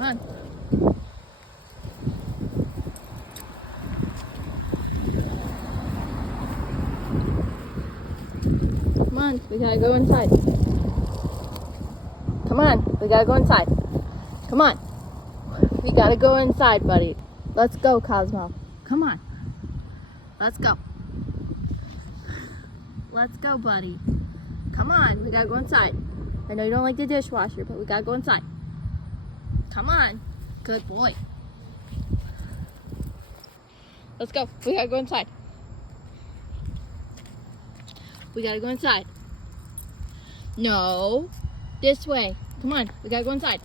Come on. Come on, we gotta go inside. Come on, we gotta go inside. Come on. We gotta go inside, buddy. Let's go, Cosmo. Come on. Let's go. Let's go, buddy. Come on, we gotta go inside. I know you don't like the dishwasher, but we gotta go inside. Come on. Good boy. Let's go. We gotta go inside. We gotta go inside. No. This way. Come on. We gotta go inside.